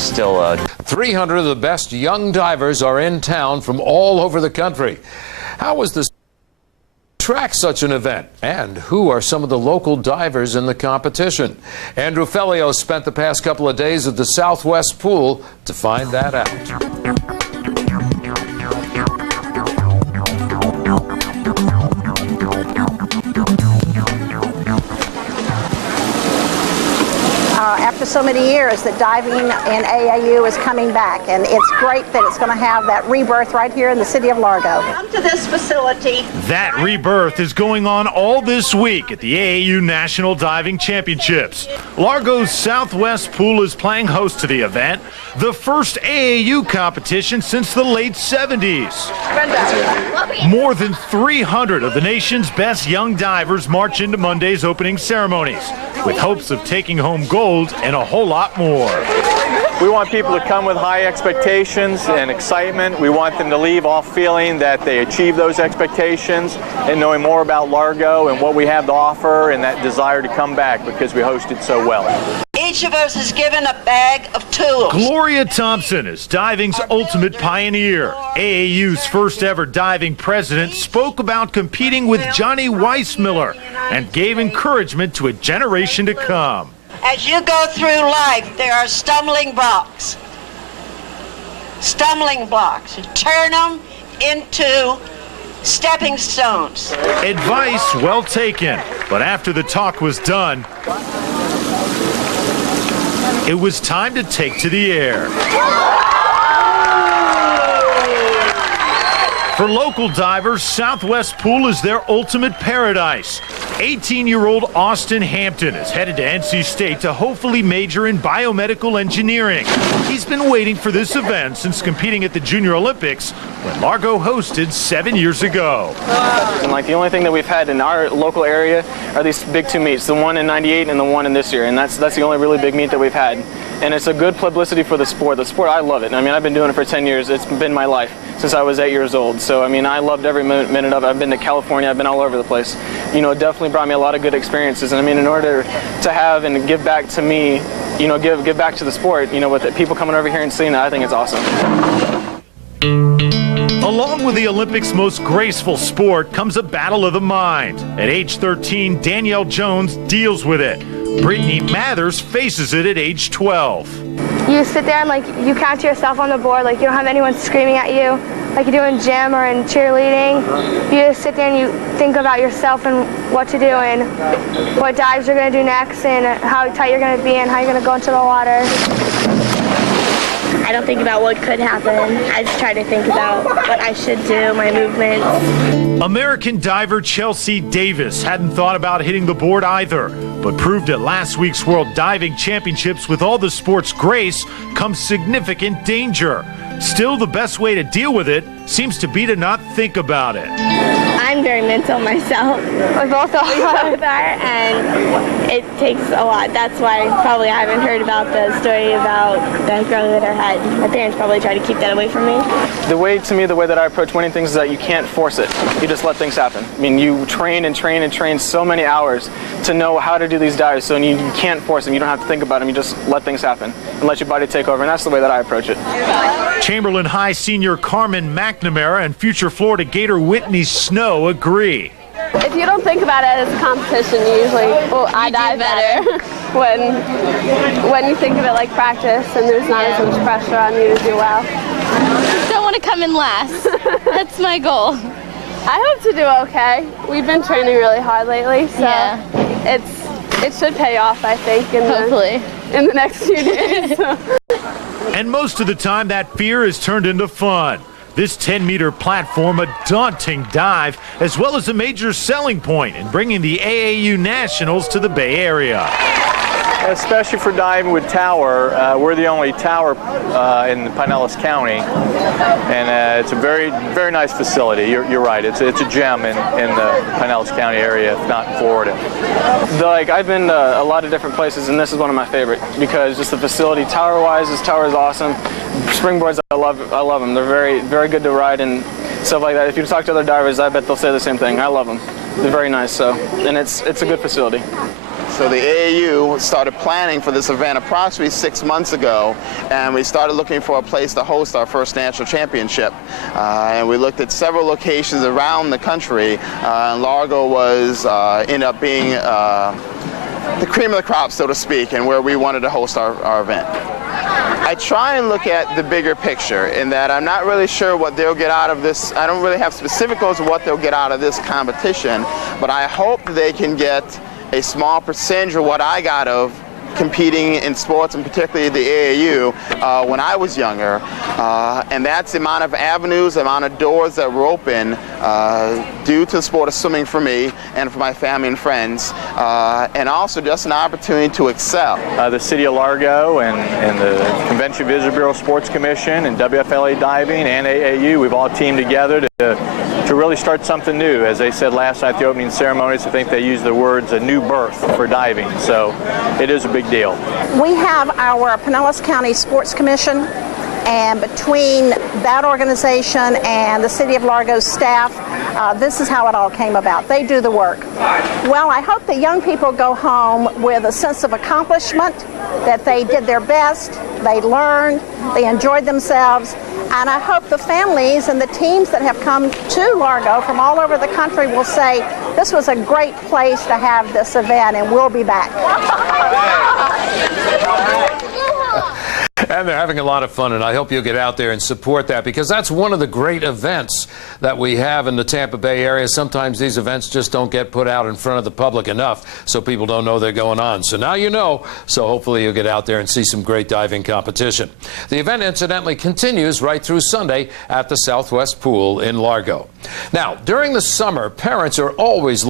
still 300 of the best young divers are in town from all over the country. How was this track such an event, and who are some of the local divers in the competition? Andrew Fellio spent the past couple of days at the Southwest Pool to find that out. After so many years that diving in AAU is coming back, and it's great that it's going to have that rebirth right here in the city of Largo. Come to this facility. That rebirth is going on all this week at the AAU National Diving Championships. Largo's Southwest Pool is playing host to the event, the first AAU competition since the late 70s. More than 300 of the nation's best young divers march into Monday's opening ceremonies, with hopes of taking home gold and a whole lot more. We want people to come with high expectations and excitement. We want them to leave off feeling that they achieve those expectations and knowing more about Largo and what we have to offer, and that desire to come back because we hosted so well. Each of us is given a bag of tools. Gloria Thompson is diving's ultimate pioneer. AAU's first ever diving president spoke about competing with Johnny Weissmiller and gave encouragement to a generation to come. As you go through life, there are stumbling blocks. Stumbling blocks. You turn them into stepping stones. Advice well taken, but after the talk was done, it was time to take to the air. For local divers, Southwest Pool is their ultimate paradise. 18-year-old Austin Hampton is headed to NC State to hopefully major in biomedical engineering. He's been waiting for this event since competing at the Junior Olympics when Largo hosted 7 years ago. And like the only thing that we've had in our local area are these big two meets, the one in '98 and the one in this year, and that's the only really big meet that we've had. And it's a good publicity for the sport. The sport, I love it. I mean, I've been doing it for 10 years. It's been my life since I was 8 years old. So, I mean, I loved every minute of it. I've been to California. I've been all over the place. You know, it definitely brought me a lot of good experiences. And, I mean, in order to have and give back to me, you know, give back to the sport, you know, with people coming over here and seeing it, I think it's awesome. Along with the Olympics' most graceful sport comes a battle of the mind. At age 13, Danielle Jones deals with it. Brittany Mathers faces it at age 12. You sit there and like you count yourself on the board, like you don't have anyone screaming at you like you do in gym or in cheerleading. You just sit there and you think about yourself and what to do and what dives you're going to do next and how tight you're going to be and how you're going to go into the water. I don't think about what could happen. I just try to think about what I should do, my movements. American diver Chelsea Davis hadn't thought about hitting the board either, but proved at last week's World Diving Championships with all the sport's grace comes significant danger. Still, the best way to deal with it seems to be to not think about it. I'm very mental myself. We both are that, and it takes a lot. That's why probably I haven't heard about the story about the girl who hit her head. My parents probably try to keep that away from me. The way that I approach winning things is that you can't force it. You just let things happen. I mean, you train and train and train so many hours to know how to do these dives, so you can't force them. You don't have to think about them. You just let things happen and let your body take over, and that's the way that I approach it. Chamberlain High senior Carmen McNamara and future Florida Gator Whitney Snow agree. If you don't think about it as a competition, I dive better. when you think of it like practice and there's not as much pressure on you to do well. Don't want to come in last. That's my goal. I hope to do okay. We've been training really hard lately, so it should pay off, I think, hopefully in the next few days. And most of the time, that fear is turned into fun. This 10-meter platform, a daunting dive, as well as a major selling point in bringing the AAU Nationals to the Bay Area. Especially for diving with tower, we're the only tower in Pinellas County, and it's a very, very nice facility. You're right. It's a gem in the Pinellas County area, if not in Florida. I've been to a lot of different places, and this is one of my favorite because just the facility, tower-wise, this tower is awesome. Springboards, I love them. They're very, very good to ride and stuff like that. If you talk to other divers, I bet they'll say the same thing. I love them. They're very nice. So, and it's a good facility. So the AAU started planning for this event approximately 6 months ago, and we started looking for a place to host our first national championship. And we looked at several locations around the country, and Largo was ended up being the cream of the crop, so to speak, and where we wanted to host our event. I try and look at the bigger picture in that I'm not really sure what they'll get out of this. I don't really have specific goals of what they'll get out of this competition, but I hope they can get a small percentage of what I got of competing in sports, and particularly the AAU, when I was younger. And that's the amount of avenues, the amount of doors that were open due to the sport of swimming for me and for my family and friends, and also just an opportunity to excel. The City of Largo and the Convention Visitor Bureau Sports Commission and WFLA Diving and AAU, we've all teamed together to really start something new. As they said last night at the opening ceremonies, I think they used the words a new birth for diving. So it is a big deal. We have our Pinellas County Sports Commission, and between that organization and the City of Largo's staff, this is how it all came about. They do the work. Well, I hope the young people go home with a sense of accomplishment, that they did their best, they learned, they enjoyed themselves, and I hope the families and the teams that have come to Largo from all over the country will say, this was a great place to have this event, and we'll be back. And they're having a lot of fun, and I hope you'll get out there and support that, because that's one of the great events that we have in the Tampa Bay area. Sometimes these events just don't get put out in front of the public enough, so people don't know they're going on. So now you know, so hopefully you'll get out there and see some great diving competition. The event, incidentally, continues right through Sunday at the Southwest Pool in Largo. Now, during the summer, parents are always